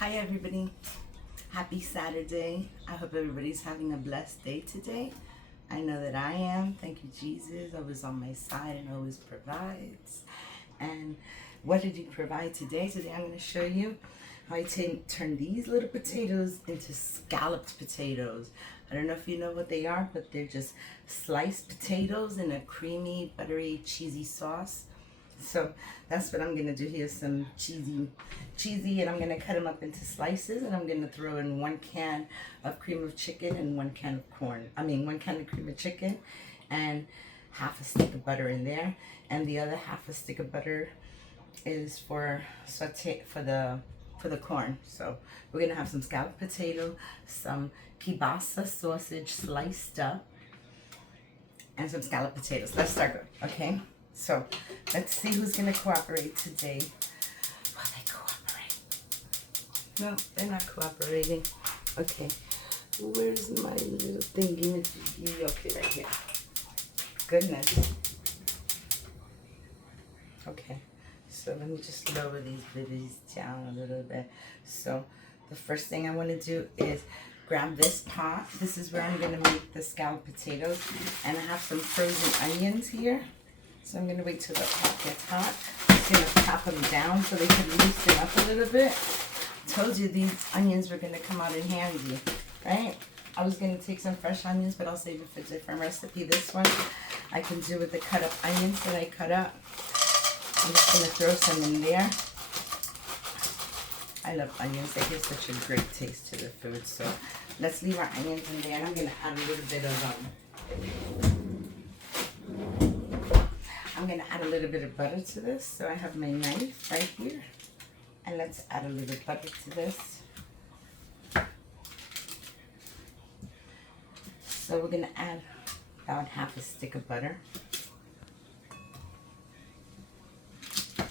Hi everybody, happy Saturday. I hope everybody's having a blessed day today. I know that I am. Thank you, Jesus. Always on my side and always provides. And what did he provide today? Today I'm going to show you how I turn these little potatoes into scalloped potatoes. I don't know if you know what they are, but they're just sliced potatoes in a creamy, buttery, cheesy sauce. So that's what I'm gonna do here, some cheesy, and I'm gonna cut them up into slices, and I'm gonna throw in 1 can of cream of chicken and 1 can of corn. 1 can of cream of chicken and half a stick of butter in there, and the other half a stick of butter is for saute for the corn. So we're gonna have some scalloped potato, some kielbasa sausage sliced up, and some scalloped potatoes. Let's start good, okay? So let's see who's gonna cooperate today. Will they cooperate? No, they're not cooperating. Okay, where's my little thingy? Okay, right here. Goodness. Okay, so let me just lower these babies down a little bit. So the first thing I want to do is grab this pot. This is where I'm gonna make the scalloped potatoes, and I have some frozen onions here. So I'm going to wait till the pot gets hot. I'm just going to chop them down so they can loosen up a little bit. I told you these onions were going to come out in handy, right? I was going to take some fresh onions, but I'll save it for a different recipe. This one I can do with the cut up onions that I cut up. I'm just going to throw some in there. I love onions. They give such a great taste to the food. So let's leave our onions in there. And I'm going to add a little bit of I'm going to add a little bit of butter to this. So I have my knife right here. And let's add a little butter to this. So we're going to add about half a stick of butter.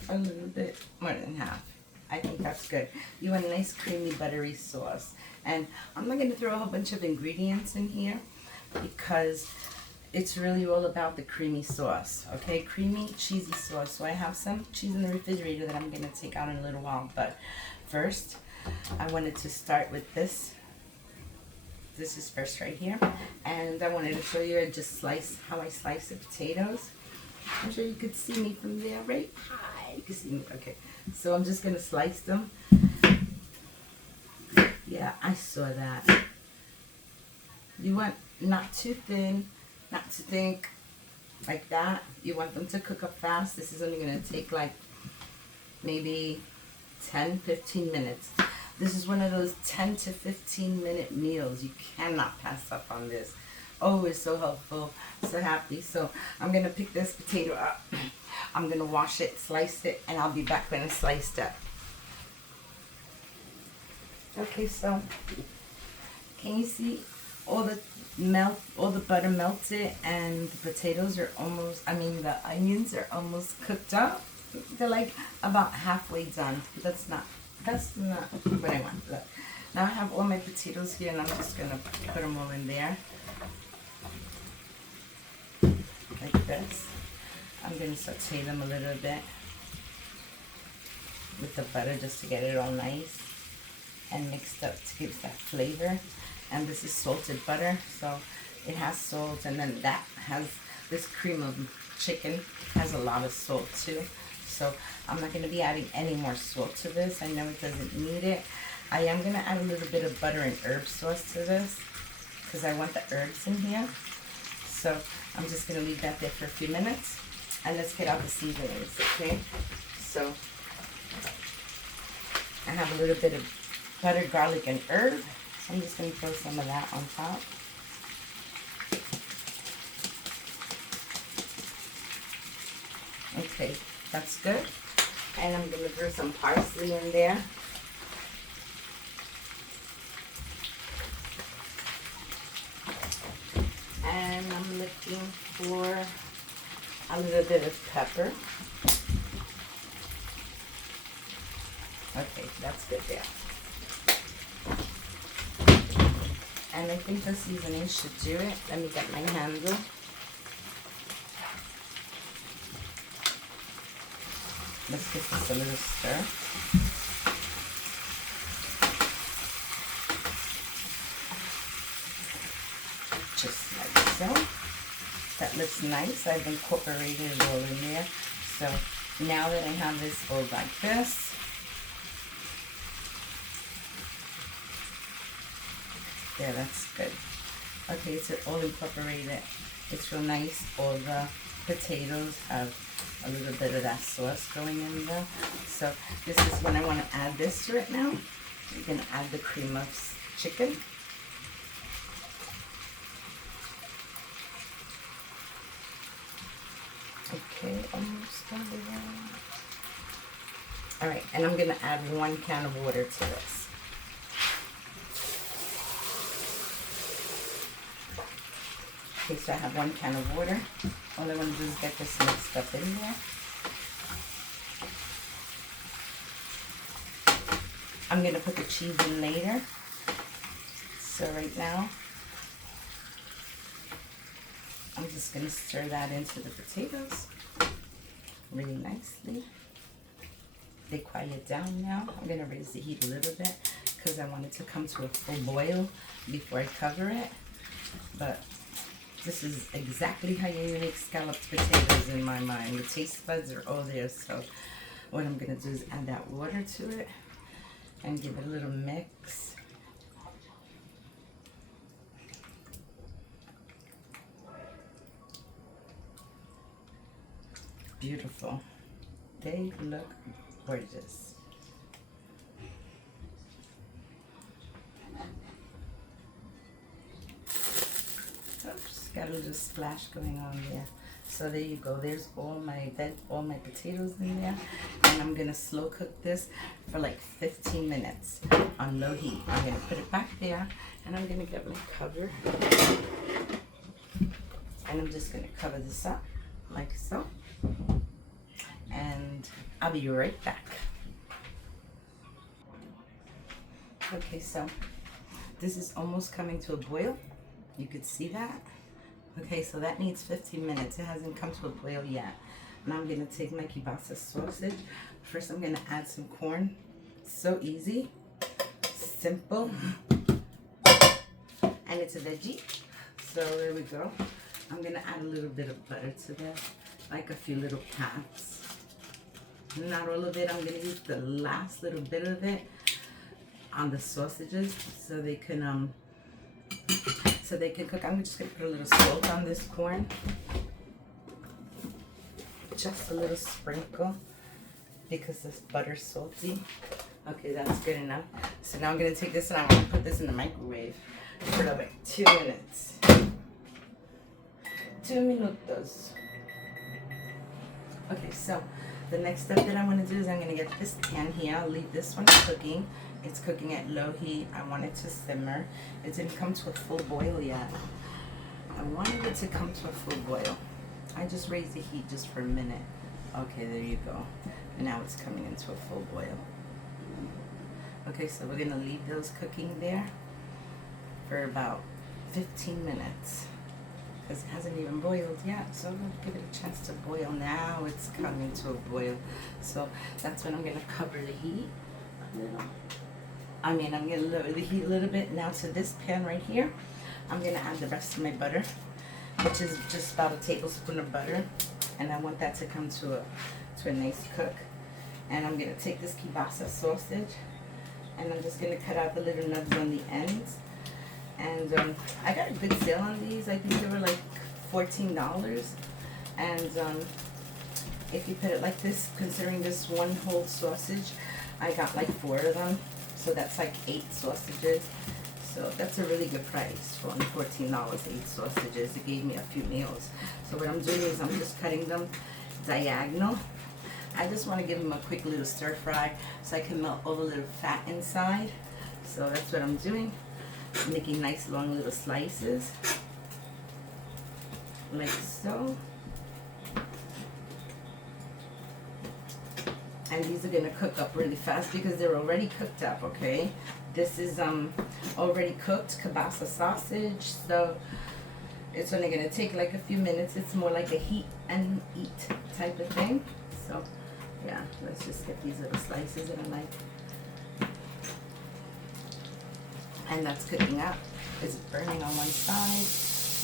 A little bit more than half. I think that's good. You want a nice creamy buttery sauce. And I'm not going to throw a whole bunch of ingredients in here because it's really all about the creamy sauce, okay? Creamy, cheesy sauce. So I have some cheese in the refrigerator that I'm going to take out in a little while. But first, I wanted to start with this. This is first right here. And I wanted to show you how I slice the potatoes. I'm sure you could see me from there, right? Hi, you can see me. Okay, so I'm just going to slice them. Yeah, I saw that. You want not too thin, not to think like that. You want them to cook up fast. This is only going to take like maybe 10-15 minutes. This is one of those 10 to 15 minute meals. You cannot pass up on this. Oh, it's so helpful, so happy. So I'm going to pick this potato up. I'm going to wash it, slice it, and I'll be back when it's sliced up. Okay, so can you see all the butter melted, and the potatoes are almost, the onions are almost cooked up. They're like about halfway done. That's not what I want. Look, now I have all my potatoes here, and I'm just gonna put them all in there like this. I'm gonna saute them a little bit with the butter just to get it all nice and mixed up to give that flavor. And this is salted butter, so it has salt, and then that has this cream of chicken has a lot of salt too. So I'm not going to be adding any more salt to this. I know it doesn't need it. I am going to add a little bit of butter and herb sauce to this because I want the herbs in here. So I'm just going to leave that there for a few minutes, and let's get out the seasonings, okay? So I have a little bit of butter, garlic, and herb. I'm just going to throw some of that on top. Okay, that's good. And I'm going to throw some parsley in there. And I'm looking for a little bit of pepper. Okay, that's good there. And I think the seasoning should do it. Let me get my handle. Let's give this a little stir. That looks nice. I've incorporated it all in there. So now that I have this fold like this, yeah, that's good. Okay, so all incorporated. It's real nice. All the potatoes have a little bit of that sauce going in there. So this is when I want to add this to it now. You can add the cream of chicken. Okay, almost done with that. All right, and I'm gonna add 1 can of water to this. Okay, so I have 1 can of water. All I want to do is get this mixed up in there. I'm going to put the cheese in later. So right now, I'm just going to stir that into the potatoes really nicely. They quiet down now. I'm going to raise the heat a little bit because I want it to come to a full boil before I cover it. But this is exactly how you make scalloped potatoes in my mind. The taste buds are all there. So what I'm going to do is add that water to it and give it a little mix. Beautiful. They look gorgeous. Oops, got a little splash going on there. So there you go. There's all my potatoes in there, and I'm gonna slow cook this for like 15 minutes on low heat. I'm gonna put it back there, and I'm gonna get my cover, and I'm just gonna cover this up like so, and I'll be right back. Okay, so this is almost coming to a boil. You could see that. Okay, so that needs 15 minutes. It hasn't come to a boil yet. Now I'm gonna take my kielbasa sausage. First I'm gonna add some corn. So easy, simple, and it's a veggie. So there we go. I'm gonna add a little bit of butter to that, like a few little pats. Not all of it. I'm gonna use the last little bit of it on the sausages so they can cook. I'm just gonna put a little salt on this corn, just a little sprinkle because this butter's salty. Okay, that's good enough. So now I'm gonna take this and I'm gonna put this in the microwave for about 2 minutes. 2 minutos. Okay, so the next step that I'm going to do is I'm going to get this pan here. I'll leave this one cooking. It's cooking at low heat. I want it to simmer. It didn't come to a full boil yet. I wanted it to come to a full boil. I just raised the heat just for a minute. Okay, there you go. And now it's coming into a full boil. Okay, so we're going to leave those cooking there for about 15 minutes. Because it hasn't even boiled yet, so I'm going to give it a chance to boil. Now it's coming to a boil, so that's when I'm going to cover the heat a little. I'm going to lower the heat a little bit. Now to this pan right here, I'm going to add the rest of my butter, which is just about a tablespoon of butter, and I want that to come to a nice cook. And I'm going to take this kielbasa sausage, and I'm just going to cut out the little nubs on the ends. And I got a good sale on these. I think they were like $14. And if you put it like this, considering this one whole sausage, I got like 4 of them. So that's like 8 sausages. So that's a really good price for only $14, 8 sausages. It gave me a few meals. So what I'm doing is I'm just cutting them diagonal. I just want to give them a quick little stir fry so I can melt all the little fat inside. So that's what I'm doing. Making nice long little slices like so, and these are gonna cook up really fast because they're already cooked up. Okay, this is already cooked kielbasa sausage, so it's only gonna take like a few minutes. It's more like a heat and eat type of thing. So yeah, let's just get these little slices that I like. And that's cooking up. It's burning on one side.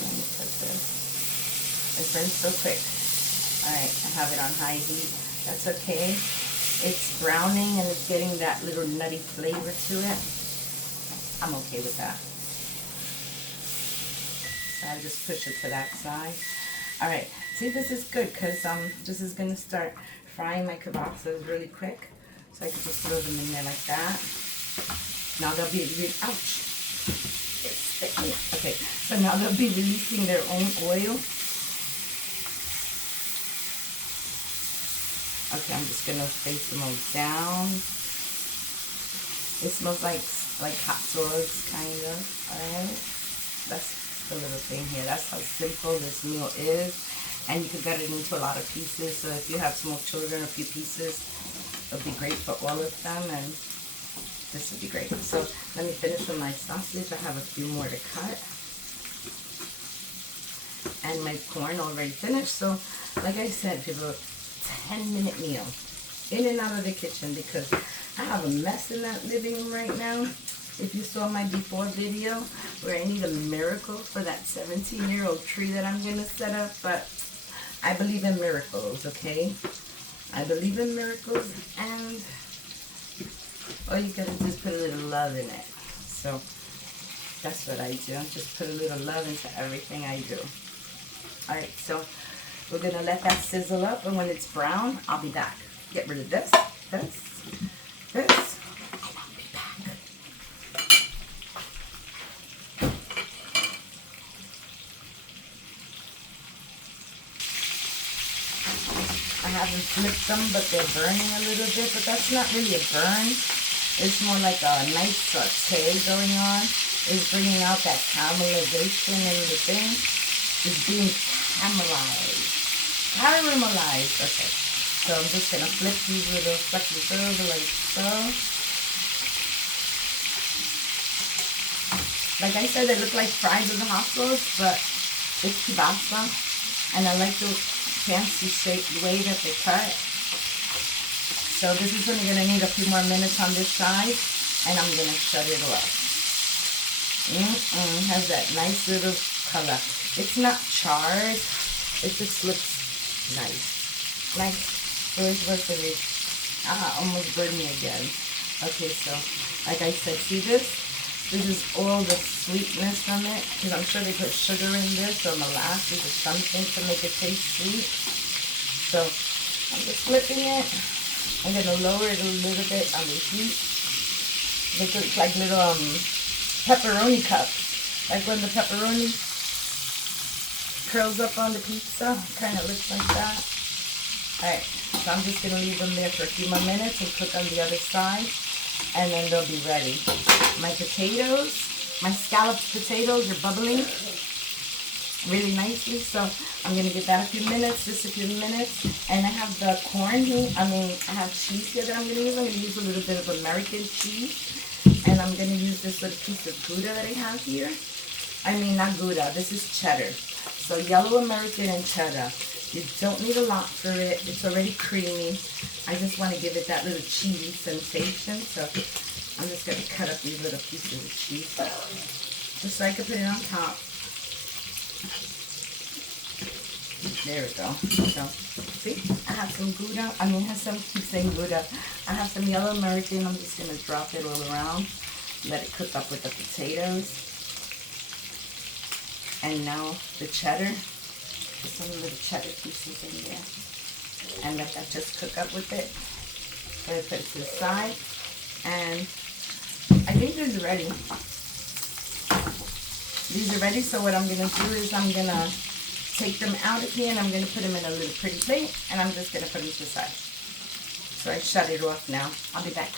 Let me put this. It burns so quick. Alright, I have it on high heat. That's okay. It's browning and it's getting that little nutty flavor to it. I'm okay with that. So I just push it to that side. Alright, see, this is good because this is going to start frying my kielbasas really quick. So I can just throw them in there like that. Now they'll be, ouch. It's sticking. Okay, so now they'll be releasing their own oil. Okay, I'm just going to face them all down. It smells like hot sauce, kind of. Alright, that's the little thing here. That's how simple this meal is. And you can cut it into a lot of pieces. So if you have small children, a few pieces, it'll be great for all of them. And this would be great. So let me finish with my sausage. I have a few more to cut. And my corn already finished. So like I said, people, 10-minute meal. In and out of the kitchen because I have a mess in that living room right now. If you saw my before video where I need a miracle for that 17-year-old tree that I'm going to set up. But I believe in miracles, okay? I believe in miracles, and all you gotta do is put a little love in it. So that's what I do. Just put a little love into everything I do. Alright, so we're gonna let that sizzle up, and when it's brown, I'll be back. Get rid of this, and I'll be back. I haven't flipped them, but they're burning a little bit, but that's not really a burn. It's more like a nice saute going on. It's bringing out that caramelization in the thing. It's being caramelized. Okay, so I'm just going to flip these little suckers over like so. Like I said, they look like fries in the hot sauce, but it's kielbasa, and I like the fancy shaped way that they cut. So this is only going to need a few more minutes on this side, and I'm going to shut it off. Has that nice little color. It's not charred. It just looks nice. Where's the rich? Almost burned me again. Okay, so like I said, see this? This is all the sweetness from it, because I'm sure they put sugar in this or molasses or something to make it taste sweet. So I'm just flipping it. I'm going to lower it a little bit on the heat. They look like little pepperoni cups. Like when the pepperoni curls up on the pizza, kind of looks like that. Alright, so I'm just going to leave them there for a few more minutes and cook on the other side, and then they'll be ready. My potatoes, my scalloped potatoes are bubbling really nicely, so I'm going to give that just a few minutes, and I have the corn here, I have cheese here that I'm going to use. I'm going to use a little bit of American cheese, and I'm going to use this little piece of Gouda that I have here. Not Gouda, this is cheddar. So yellow American and cheddar. You don't need a lot for it. It's already creamy. I just want to give it that little cheesy sensation, so I'm just going to cut up these little pieces of cheese just so I can put it on top. There we go. So, see, I have some Gouda. Keep saying Gouda. I have some yellow American. I'm just going to drop it all around. Let it cook up with the potatoes. And now the cheddar. Put some little cheddar pieces in there. And let that just cook up with it. I'm going to put it to the side. And I think these are ready. These are ready, so what I'm going to do is I'm going to take them out of here, and I'm going to put them in a little pretty plate, and I'm just going to put them to the side. So I shut it off now. I'll be back.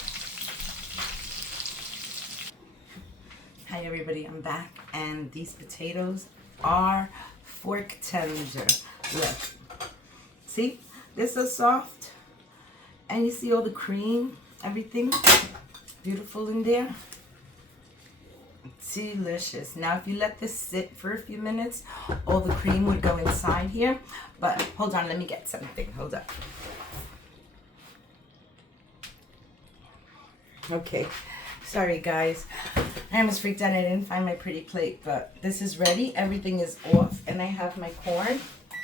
Hi everybody, I'm back, and these potatoes are fork tender. Look. See? They're so soft. And you see all the cream, everything beautiful in there. Delicious. Now if you let this sit for a few minutes, all the cream would go inside here. But hold on, let me get something. Hold up. Okay. Sorry guys. I almost freaked out. I didn't find my pretty plate, but this is ready. Everything is off, and I have my corn.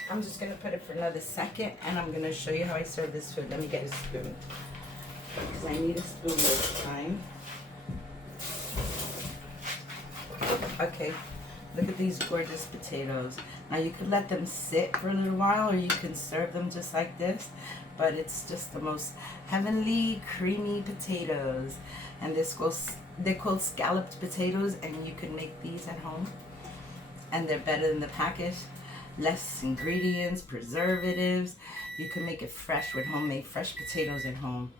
I'm just gonna put it for another second, and I'm gonna show you how I serve this food. Let me get a spoon, because I need a spoon this time. Okay, look at these gorgeous potatoes. Now you could let them sit for a little while, or you can serve them just like this, but it's just the most heavenly creamy potatoes. And they're called scalloped potatoes, and you can make these at home, and they're better than the package. Less ingredients, preservatives. You can make it fresh with homemade fresh potatoes at home.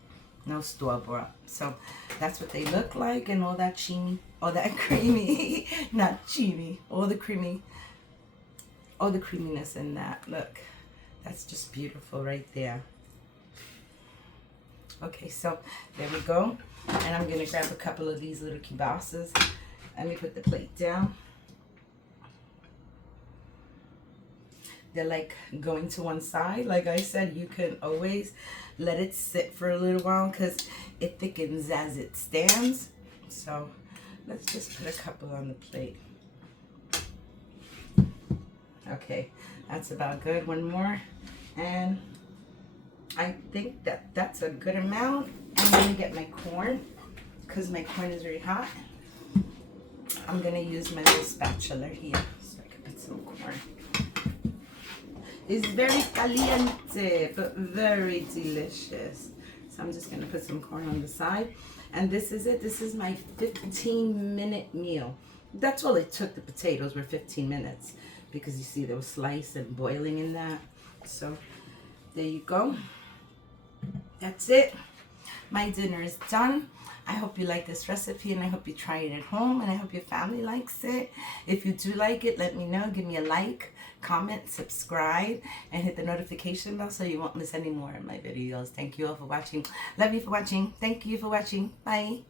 No store-bought. So that's what they look like, and all that creamy, not cheamy, all the creaminess in that. Look, that's just beautiful right there. Okay, so there we go. And I'm gonna grab a couple of these little kielbasas. Let me put the plate down. They're like going to one side. Like I said, you can always let it sit for a little while because it thickens as it stands. So let's just put a couple on the plate. Okay, that's about good. One more. And I think that's a good amount. I'm going to get my corn because my corn is very hot. I'm going to use my little spatula here so I can put some corn. It's very caliente, but very delicious. So I'm just gonna put some corn on the side. And this is it. This is my 15-minute meal. That's all it took. The potatoes were 15 minutes because you see they were sliced and boiling in that. So there you go. That's it. My dinner is done. I hope you like this recipe, and I hope you try it at home, and I hope your family likes it. If you do like it, let me know. Give me a like, comment, subscribe, and hit the notification bell so you won't miss any more of my videos. Thank you all for watching. Love you for watching. Thank you for watching. Bye.